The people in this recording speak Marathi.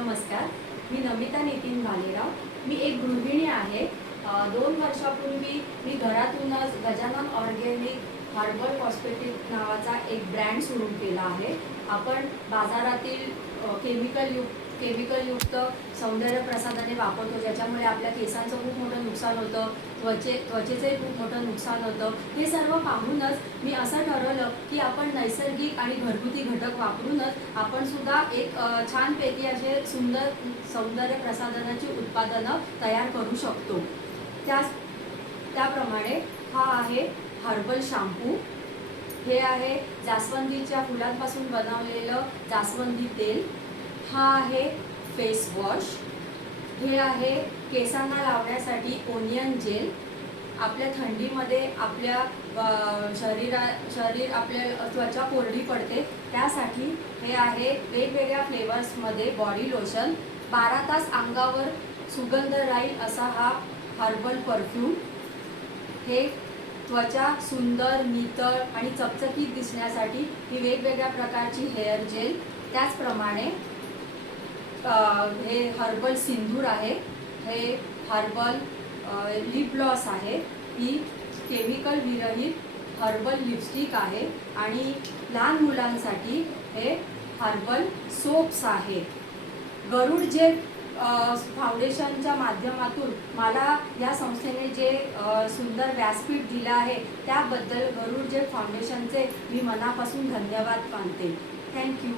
नमस्कार, मी नमिता नितीन भालेराव। मी एक गृहिणी आहे। 2 वर्षापूर्वी मी घरातूनच गजानन ऑर्गॅनिक हर्बल कॉस्मेटिक नावाचा एक ब्रँड सुरू केला आहे। आपण बाजारातील केमिकलयुक्त सौंदर्य प्रसाधने वापरतो, ज्याच्यामुळे आपल्या केसांचं खूप मोठं नुकसान होतं, त्वचेचंही खूप मोठं नुकसान होतं। हे सर्व पाहूनच मी असं ठरवलं की आपण नैसर्गिक आणि घरगुती घटक वापरूनच आपण सुद्धा एक छानपैकी असे सुंदर सौंदर्य प्रसाधनाची उत्पादनं तयार करू शकतो। त्याप्रमाणे हा आहे हर्बल शॅम्पू, हे आहे जास्वंदीच्या फुलांपासून बनवलेलं जास्वंदी तेल, हा आहे फेस वॉश, हे आहे केसांना लावण्यासाठी ओनियन जेल। आपल्या थंडीमध्ये आपल्या शरीर आपल्या त्वचा कोरडी पडते, त्यासाठी हे आहे वेगवेगळ्या फ्लेवर्समध्ये बॉडी लोशन। 12 तास अंगावर सुगंध राहील असा हा हर्बल परफ्यूम। हे त्वचा सुंदर, नितळ आणि चकचकीत दिसण्यासाठी ही वेगवेगळ्या प्रकारची हेअर जेल। त्याचप्रमाणे हे हर्बल सिंदूर आहे, हे हर्बल लिप ग्लॉस आहे, ही केमिकल विरहित हर्बल लिपस्टिक आहे आणि लहान मुलांसाठी हे हर्बल सोप्स आहे। गरुड जेल फाउंडेशनच्या माध्यमातून मला या संस्थेने जे सुंदर व्यासपीठ दिलं आहे त्याबद्दल गरुड जेल फाउंडेशनचे मी मनापासून धन्यवाद मानते। थँक्यू।